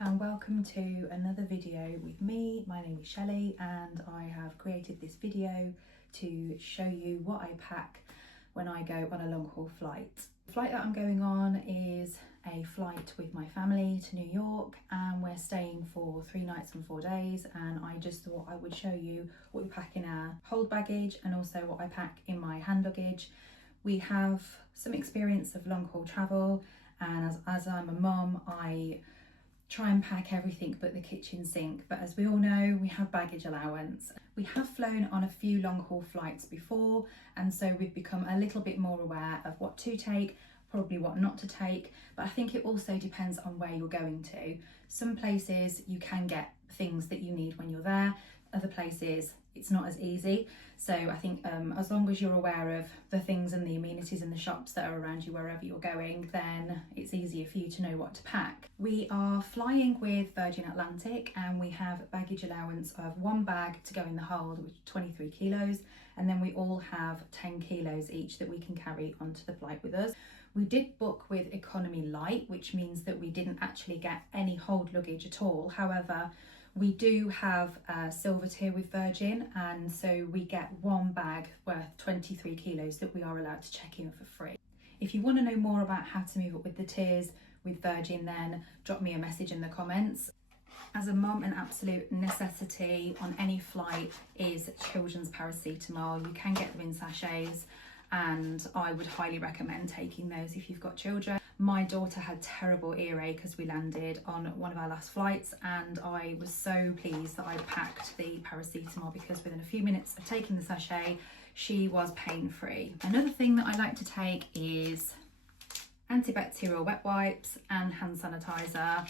and welcome to another video with me. My name is Shelley and I have created this video to show you what I pack when I go on a long haul flight. The flight that I'm going on is a flight with my family to New York, and we're staying for 3 nights and 4 days, and I just thought I would show you what we pack in our hold baggage and also what I pack in my hand luggage. We have some experience of long haul travel, and as I'm a mum, I try and pack everything but the kitchen sink, but as we all know, we have baggage allowance. We have flown on a few long haul flights before, and so we've become a little bit more aware of what to take, probably what not to take, but I think it also depends on where you're going to. Some places you can get things that you need when you're there, other places it's not as easy. So I think as long as you're aware of the things and the amenities in the shops that are around you wherever you're going, then it's easier for you to know what to pack. We are flying with Virgin Atlantic and we have baggage allowance of 1 bag to go in the hold, which is 23 kilos, and then we all have 10 kilos each that we can carry onto the flight with us. We did book with economy light, which means that we didn't actually get any hold luggage at all. However, we do have a silver tier with Virgin, and so we get 1 bag worth 23 kilos that we are allowed to check in for free. If you want to know more about how to move up with the tiers with Virgin, then drop me a message in the comments. As a mum, an absolute necessity on any flight is children's paracetamol. You can get them in sachets, and I would highly recommend taking those if you've got children. My daughter had terrible earache as we landed on one of our last flights, and I was so pleased that I packed the paracetamol because within a few minutes of taking the sachet, she was pain-free. Another thing that I like to take is antibacterial wet wipes and hand sanitizer,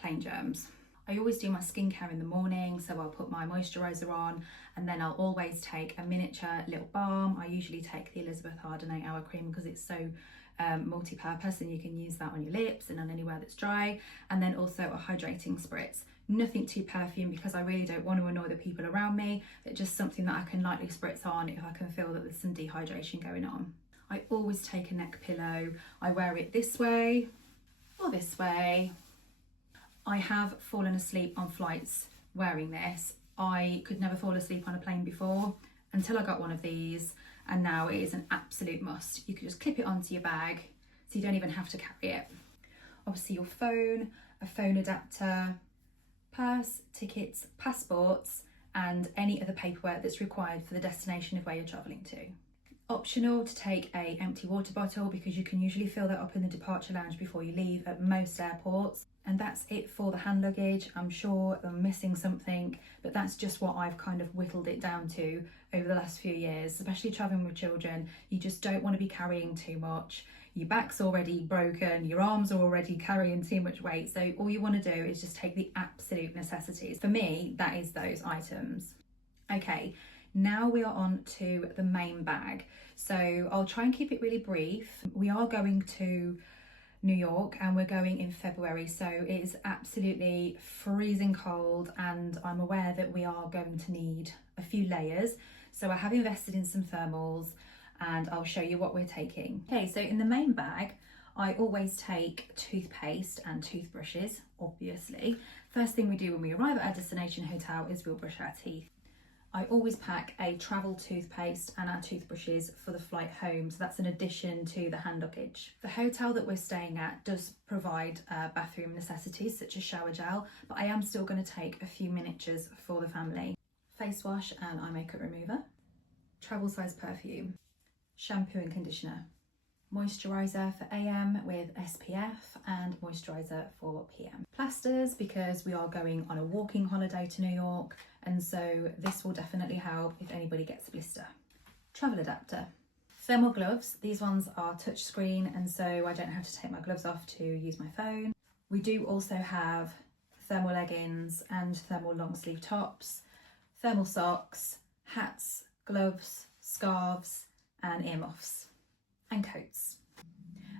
plain germs. I always do my skincare in the morning, so I'll put my moisturiser on, and then I'll always take a miniature lip balm. I usually take the Elizabeth Arden 8-hour cream because it's so multi-purpose, and you can use that on your lips and on anywhere that's dry, and then also a hydrating spritz. Nothing too perfume because I really don't want to annoy the people around me, but just something that I can lightly spritz on if I can feel that there's some dehydration going on. I always take a neck pillow. I wear it this way or this way. I have fallen asleep on flights wearing this. I could never fall asleep on a plane before until I got one of these, and now it is an absolute must. You can just clip it onto your bag so you don't even have to carry it. Obviously your phone, a phone adapter, purse, tickets, passports, and any other paperwork that's required for the destination of where you're travelling to. Optional to take an empty water bottle because you can usually fill that up in the departure lounge before you leave at most airports. And that's it for the hand luggage. I'm sure I'm missing something, but that's just what I've kind of whittled it down to over the last few years, especially traveling with children. You just don't want to be carrying too much. Your back's already broken, your arms are already carrying too much weight. So all you want to do is just take the absolute necessities. For me, that is those items. Okay, now we are on to the main bag. So I'll try and keep it really brief. We are going to New York and we're going in February, so it is absolutely freezing cold, and I'm aware that we are going to need a few layers. So I have invested in some thermals and I'll show you what we're taking. Okay, so in the main bag, I always take toothpaste and toothbrushes, obviously. First thing we do when we arrive at our destination hotel is we'll brush our teeth. I always pack a travel toothpaste and our toothbrushes for the flight home, so that's an addition to the hand luggage. The hotel that we're staying at does provide bathroom necessities such as shower gel, but I am still going to take a few miniatures for the family. Face wash and eye makeup remover, travel size perfume, shampoo and conditioner, moisturiser for AM with SPF and moisturiser for PM. Plasters because we are going on a walking holiday to New York, and so this will definitely help if anybody gets a blister. Travel adapter. Thermal gloves, these ones are touch screen, and so I don't have to take my gloves off to use my phone. We do also have thermal leggings and thermal long sleeve tops, thermal socks, hats, gloves, scarves and earmuffs and coats.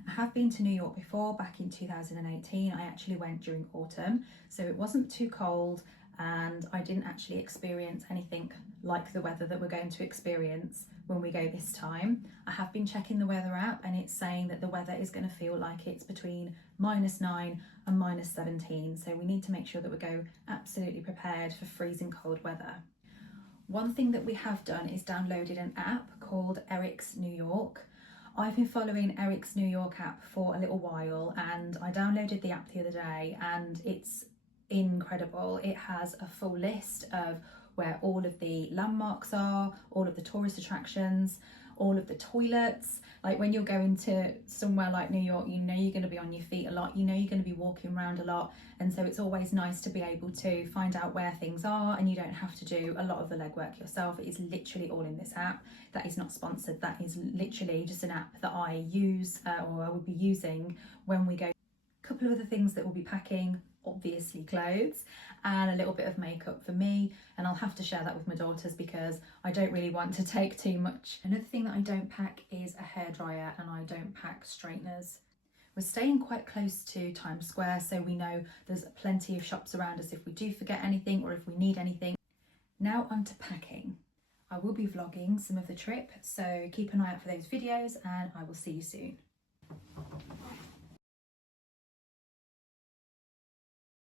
I have been to New York before, back in 2018. I actually went during autumn, so it wasn't too cold, and I didn't actually experience anything like the weather that we're going to experience when we go this time. I have been checking the weather app and it's saying that the weather is going to feel like it's between -9 and -17, so we need to make sure that we go absolutely prepared for freezing cold weather. One thing that we have done is downloaded an app called Eric's New York. I've been following Eric's New York app for a little while, and I downloaded the app the other day and it's incredible. It has a full list of where all of the landmarks are, all of the tourist attractions, all of the toilets. Like when you're going to somewhere like New York, you know you're going to be on your feet a lot, you know you're going to be walking around a lot, and so it's always nice to be able to find out where things are and you don't have to do a lot of the legwork yourself. It is literally all in this app. That is not sponsored, that is literally just an app that I use or I will be using when we go. A couple of other things that we'll be packing: obviously clothes and a little bit of makeup for me, and I'll have to share that with my daughters because I don't really want to take too much. Another thing that I don't pack is a hairdryer, and I don't pack straighteners. We're staying quite close to Times Square, so we know there's plenty of shops around us if we do forget anything or if we need anything. Now on to packing. I will be vlogging some of the trip, so keep an eye out for those videos and I will see you soon.